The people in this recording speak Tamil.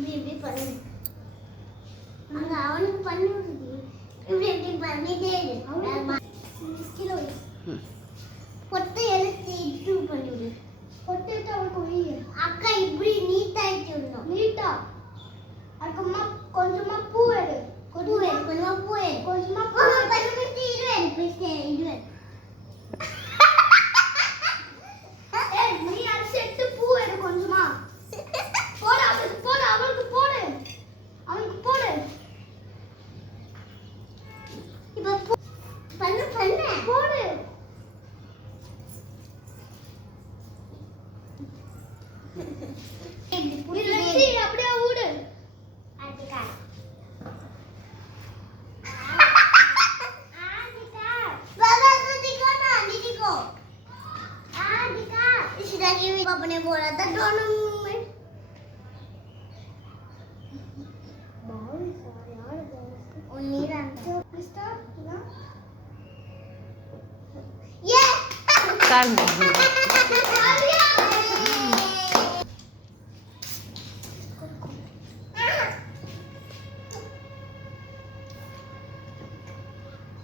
இப்படி பண்ணு. அங்க அவனுக்கு பண்ணுது. இப்படி பண்ணிட்டே இரு. கிலோ பொட்டு எழுத்து இது பண்ணிவிடு. பொட்டு எடுத்து அவளுக்கு வை. அக்கா இப்படி நீட்டா எடுத்துடணும். நீட்டா அதுக்கப்புறமா கொஞ்சமா பூ எடு. கொஞ்சமா பூ எடு. கொஞ்சமா பூ பண்ணிட்டு இருவேன். இருவேன். ஏய் நீ அரிசி எடுத்து பூ எடு கொஞ்சமா. போடு அவளுக்கு போடு. அவளுக்கு போடு. அவளுக்கு போடு. இப்போ பண்ணு போடு. புரியுது அப்படியே ஊடு. ஆதிகா बाबा तू दिखो ना दिखो आदिका इसदा की पापा ने बोला था दोनों में बहुत यार उन्हीं रंग तो स्टार्ट ना ये